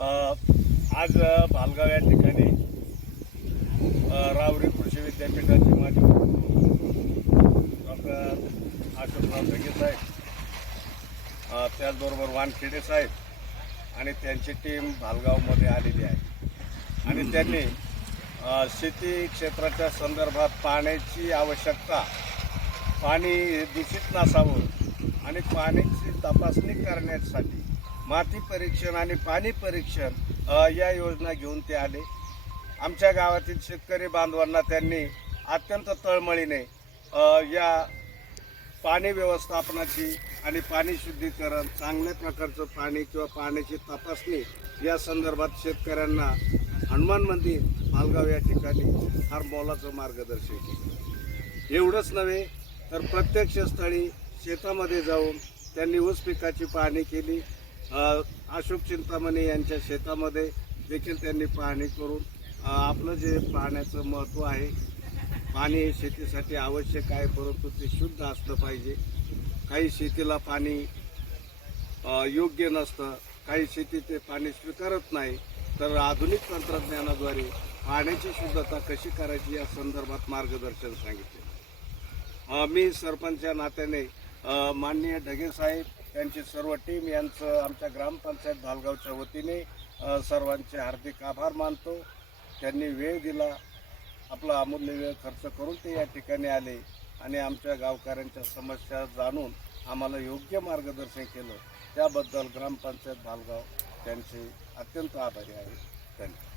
आज भालगाव या ठिकाणी रावरी कृषी विद्यापीठाचे माजी डॉक्टर अशोकराव ढगे साहेब त्याचबरोबर वानखेडे साहेब आणि त्यांची टीम भालगावमध्ये आलेली आहे. आणि त्यांनी शेती क्षेत्राच्या संदर्भात पाण्याची आवश्यकता पाणी दूषित नसावं आणि पाण्याची तपासणी करण्यासाठी माती परीक्षण आणि पाणी परीक्षण या योजना घेऊन ते आले. आमच्या गावातील शेतकरी बांधवांना त्यांनी अत्यंत तळमळीने या पाणी व्यवस्थापनाची आणि पाणी शुद्धीकरण चांगल्या प्रकारचं पाणी किंवा पाण्याची तपासणी या संदर्भात शेतकऱ्यांना हनुमान मंदिर मालगाव या ठिकाणी फार मोलाचं मार्गदर्शन केलं. एवढंच नव्हे तर प्रत्यक्ष स्थळी शेतामध्ये जाऊन त्यांनी ऊस पिकाची पाहणी केली. अशोक चिंतामणी यांच्या शेतामध्ये देखील त्यांनी पाहणी करून आपलं जे पाण्याचं महत्त्व आहे पाणी हे शेतीसाठी आवश्यक आहे परंतु ते शुद्ध असलं पाहिजे. काही शेतीला पाणी योग्य नसतं काही शेती ते पाणी स्वीकारत नाही तर आधुनिक तंत्रज्ञानाद्वारे पाण्याची शुद्धता कशी करायची या संदर्भात मार्गदर्शन सांगितले. मी सरपंच या नात्याने माननीय ढगे साहेब त्यांची सर्व टीम यांचं आमच्या ग्रामपंचायत भालगावच्या वतीने सर्वांचे हार्दिक आभार मानतो. त्यांनी वेळ दिला. आपला अमूल्य वेळ खर्च करून ते या ठिकाणी आले आणि आमच्या गावकऱ्यांच्या समस्या जाणून आम्हाला योग्य मार्गदर्शन केलं. त्याबद्दल ग्रामपंचायत भालगाव त्यांचे अत्यंत आभारी आहे. धन्यवाद.